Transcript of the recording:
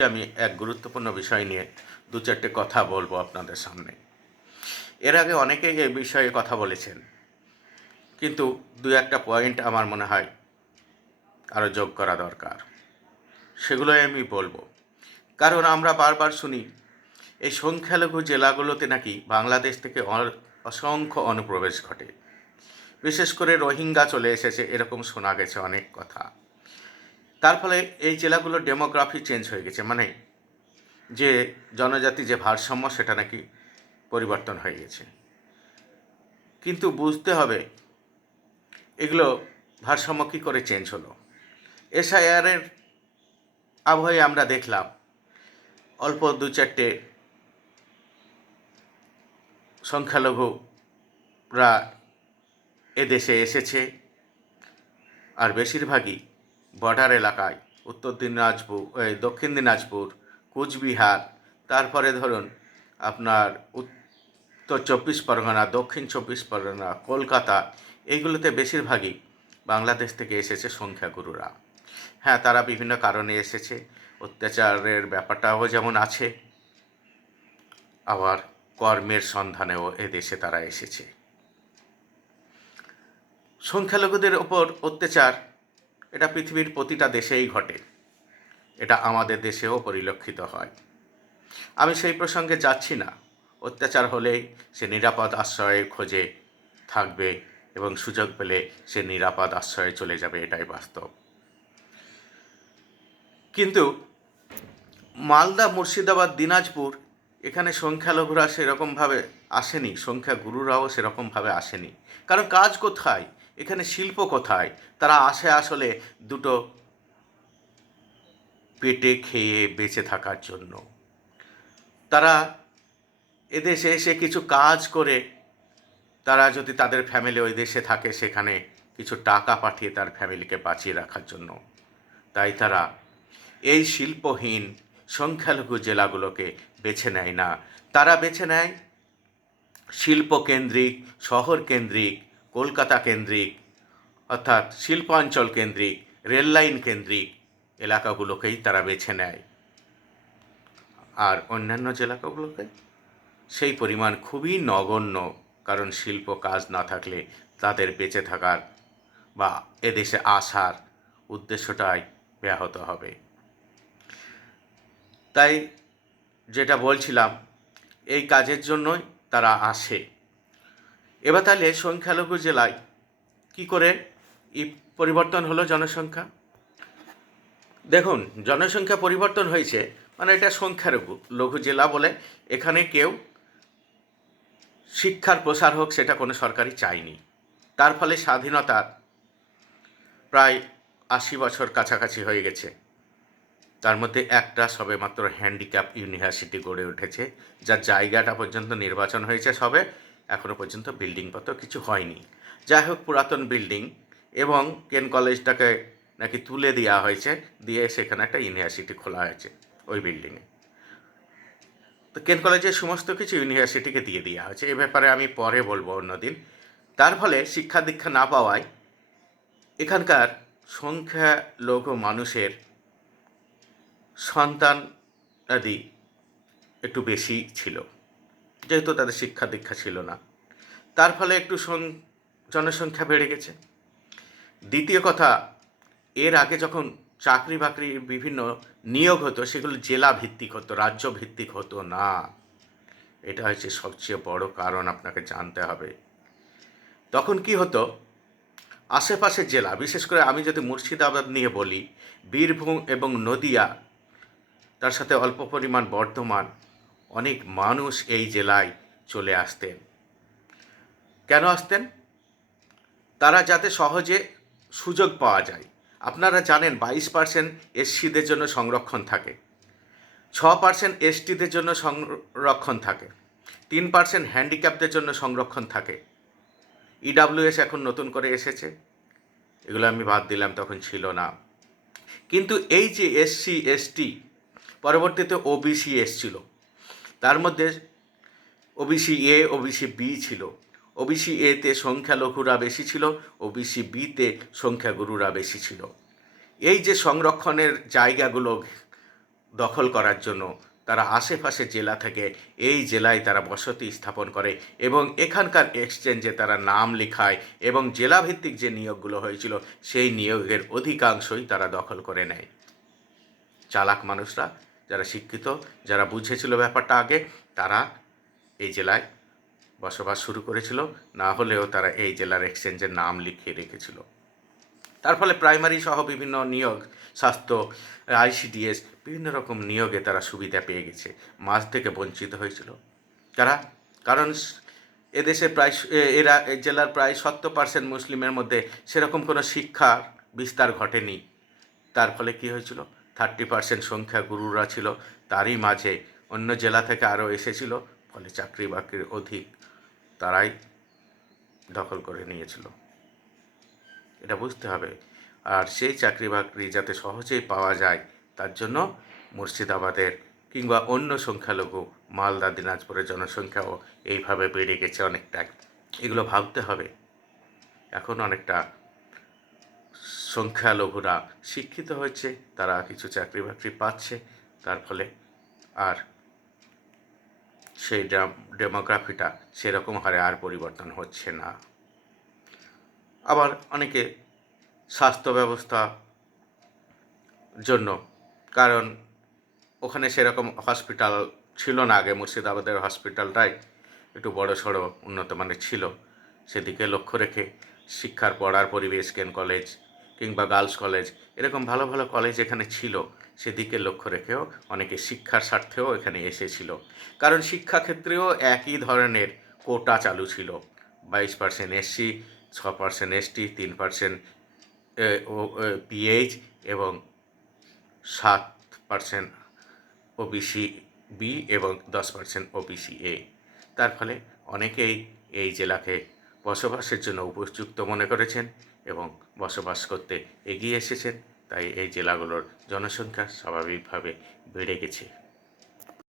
আমি এক গুরুত্বপূর্ণ বিষয় নিয়ে দু চারটে কথা বলবো আপনাদের সামনে। এর আগে অনেকেই এই বিষয়ে কথা বলেছেন, কিন্তু দু একটা পয়েন্ট আমার মনে হয় আরও যোগ করা দরকার। সেগুলোই আমি বলবো। কারণ আমরা বারবার শুনি এই সংখ্যালঘু জেলাগুলোতে নাকি বাংলাদেশ থেকে অসংখ্য অনুপ্রবেশ ঘটে। বিশেষ করে রোহিঙ্গা চলে এসেছে, এরকম শোনা গেছে অনেক কথা। তার ফলে এই জেলাগুলোর ডেমোগ্রাফি চেঞ্জ হয়ে গেছে, মানে যে জনজাতি যে ভারসাম্য সেটা নাকি পরিবর্তন হয়ে গেছে। কিন্তু বুঝতে হবে এগুলো ভারসাম্য কী করে চেঞ্জ হলো। এসআইআরের আবহে আমরা দেখলাম অল্প দু চারটে সংখ্যালঘুরা এদেশে এসেছে, আর বেশিরভাগই বর্ডার এলাকায়, দক্ষিণ দিনাজপুর, কুচবিহার, তারপরে ধরুন আপনার উত্তর চব্বিশ পরগনা, দক্ষিণ চব্বিশ পরগনা, কলকাতা, এইগুলোতে বেশিরভাগই বাংলাদেশ থেকে এসেছে সংখ্যাগুরুরা। হ্যাঁ, তারা বিভিন্ন কারণে এসেছে, অত্যাচারের ব্যাপারটাও যেমন আছে, আবার কর্মের সন্ধানেও এদেশে তারা এসেছে। সংখ্যালঘুদের ওপর অত্যাচার এটা পৃথিবীর প্রতিটা দেশেই ঘটে, এটা আমাদের দেশেও পরিলক্ষিত হয়। আমি সেই প্রসঙ্গে যাচ্ছি না। অত্যাচার হলেই সে নিরাপদ আশ্রয়ের খোঁজে থাকবে এবং সুযোগ পেলে সে নিরাপদ আশ্রয়ে চলে যাবে, এটাই বাস্তব। কিন্তু মালদা, মুর্শিদাবাদ, দিনাজপুর, এখানে সংখ্যালঘুরা সেরকমভাবে আসেনি, সংখ্যাগুরুরাও সেরকমভাবে আসেনি। কারণ কাজ কোথায়, এখানে শিল্প কোথায়? তারা আসে আসলে দুটো পেটে খেয়ে বেঁচে থাকার জন্য। তারা এদেশে এসে কিছু কাজ করে, তারা যদি তাদের ফ্যামিলি ওই দেশে থাকে সেখানে কিছু টাকা পাঠিয়ে তার ফ্যামিলিকে বাঁচিয়ে রাখার জন্য। তাই তারা এই শিল্পহীন সংখ্যালঘু জেলাগুলোকে বেছে নেয় না। তারা বেছে নেয় শিল্পকেন্দ্রিক, শহর কেন্দ্রিক, কলকাতা কেন্দ্রিক, অর্থাৎ শিল্পাঞ্চল কেন্দ্রিক, রেললাইন কেন্দ্রিক এলাকাগুলোকেই তারা বেছে নেয়। আর অন্যান্য জেলাগুলোকে সেই পরিমাণ খুবই নগণ্য, কারণ শিল্প কাজ না থাকলে তাদের বেঁচে থাকার বা এদেশে আসার উদ্দেশ্যটাই ব্যাহত হবে। তাই যেটা বলছিলাম, এই কাজের জন্যই তারা আসে। এবার তাহলে সংখ্যালঘু জেলায় কী করে পরিবর্তন হলো জনসংখ্যা? দেখুন, জনসংখ্যা পরিবর্তন হয়েছে মানে এটা লঘু জেলা বলে এখানে কেউ শিক্ষার প্রসার হোক সেটা কোনো সরকারই চায়নি। তার ফলে স্বাধীনতার প্রায় ৮০ বছর কাছাকাছি হয়ে গেছে। তার মধ্যে একটা সবেমাত্র হ্যান্ডিক্যাপ ইউনিভার্সিটি গড়ে উঠেছে, যার জায়গাটা পর্যন্ত নির্বাচন হয়েছে সবে, এখনও পর্যন্ত বিল্ডিংপত্র কিছু হয়নি। যাই হোক, পুরাতন বিল্ডিং, এবং কেন কলেজটাকে নাকি তুলে দেওয়া হয়েছে, দিয়ে সেখানে একটা ইউনিভার্সিটি খোলা হয়েছে ওই বিল্ডিংয়ে। তো কেন কলেজের সমস্ত কিছু ইউনিভার্সিটিকে দিয়ে দেওয়া হয়েছে, এ ব্যাপারে আমি পরে বলবো অন্যদিন। তার ফলে শিক্ষা দীক্ষা না পাওয়ায় এখানকার সংখ্যালঘু মানুষের সন্তান আদি একটু বেশি ছিল, যেহেতু তাদের শিক্ষা দীক্ষা ছিল না। তার ফলে একটু জনসংখ্যা বেড়ে গেছে। দ্বিতীয় কথা, এর আগে যখন চাকরি বাকরির বিভিন্ন নিয়োগ হতো সেগুলো জেলা ভিত্তিক হতো, রাজ্য ভিত্তিক হতো না। এটা হচ্ছে সবচেয়ে বড় কারণ, আপনাকে জানতে হবে। তখন কি হতো, আশেপাশের জেলা, বিশেষ করে আমি যদি মুর্শিদাবাদ নিয়ে বলি, বীরভূম এবং নদিয়া, তার সাথে অল্প পরিমাণ বর্ধমান, অনেক মানুষ এই জেলায় চলে আসতেন। কেন আসতেন? তারা যাতে সহজে সুযোগ পাওয়া যায়। আপনারা জানেন 22% এসসিদের জন্য সংরক্ষণ থাকে, 6% এসটিদের জন্য সংরক্ষণ থাকে, 3% হ্যান্ডিক্যাপদের জন্য সংরক্ষণ থাকে। ইডাব্লিউএস এখন নতুন করে এসেছে, এগুলো আমি বাদ দিলাম, তখন ছিল না। কিন্তু এই যে এসসি এসটি, পরবর্তীতে ওবিসি এসছিল, তার মধ্যে ওবিসি এ, ওবিসি বি ছিল। ওবিসি এতে সংখ্যালঘুরা বেশি ছিল, ওবিসি বিতে সংখ্যাগুরুরা বেশি ছিল। এই যে সংরক্ষণের জায়গাগুলো দখল করার জন্য তারা আশেপাশে জেলা থেকে এই জেলায় তারা বসতি স্থাপন করে এবং এখানকার এক্সচেঞ্জে তারা নাম লেখায় এবং জেলাভিত্তিক যে নিয়োগগুলো হয়েছিল সেই নিয়োগের অধিকাংশই তারা দখল করে নেয়। চালাক মানুষরা, যারা শিক্ষিত, যারা বুঝেছিল ব্যাপারটা আগে, তারা এই জেলায় বসবাস শুরু করেছিল, না হলেও তারা এই জেলার এক্সচেঞ্জের নাম লিখিয়ে রেখেছিল। তার ফলে প্রাইমারি সহ বিভিন্ন নিয়োগ, স্বাস্থ্য, আইসিডিএস, বিভিন্ন রকম নিয়োগে তারা সুবিধা পেয়ে গেছে, মাঝ থেকে বঞ্চিত হয়েছিল। কারণ এদেশে প্রায় এই জেলার প্রায় 70% মুসলিমের মধ্যে সেরকম কোনো শিক্ষার বিস্তার ঘটেনি। তার ফলে কী হয়েছিল, 30% সংখ্যা গুরুরা ছিল, তারই মাঝে অন্য জেলা থেকে আরও এসেছিল, ফলে চাকরি বাকরির অধিক তারাই দখল করে নিয়েছিল। এটা বুঝতে হবে। আর সেই চাকরি বাকরি যাতে সহজেই পাওয়া যায় তার জন্য মুর্শিদাবাদের কিংবা অন্য সংখ্যালঘু মালদা, দিনাজপুরের জনসংখ্যাও এইভাবে বেড়ে গেছে অনেকটাই। এগুলো ভাবতে হবে। এখন অনেকটা সংখ্যালঘুরা শিক্ষিত হচ্ছে, তারা কিছু চাকরি বাকরি পাচ্ছে, তার ফলে আর সেই ডেমোগ্রাফিটা সেরকম হারে আর পরিবর্তন হচ্ছে না। আবার অনেকে স্বাস্থ্য ব্যবস্থা জন্য, কারণ ওখানে সেরকম হসপিটাল ছিল না আগে, মুর্শিদাবাদের হসপিটালটাই একটু বড় সড়ো উন্নত মানের ছিল, সেদিকে লক্ষ্য রেখে শিক্ষার পড়ার পরিবেশ, কেন কলেজ কিংবা গার্লস কলেজ, এরকম ভালো ভালো কলেজ এখানে ছিল, সেদিকে লক্ষ্য রেখেও অনেকে শিক্ষার স্বার্থেও এখানে এসেছিল। কারণ শিক্ষাক্ষেত্রেও একই ধরনের কোটা চালু ছিল, 22% এসসি, 6% এসটি, 3% পিএইচ এবং 7% ওবিসি বি এবং 10% ওবিসি এ। তার ফলে অনেকেই এই জেলাকে বসবাসের জন্য উপযুক্ত মনে করেছেন এবং বসবাস করতে এগিয়ে এসেছেন, তাই এই জেলাগুলোর জনসংখ্যা স্বাভাবিকভাবে বেড়ে গেছে।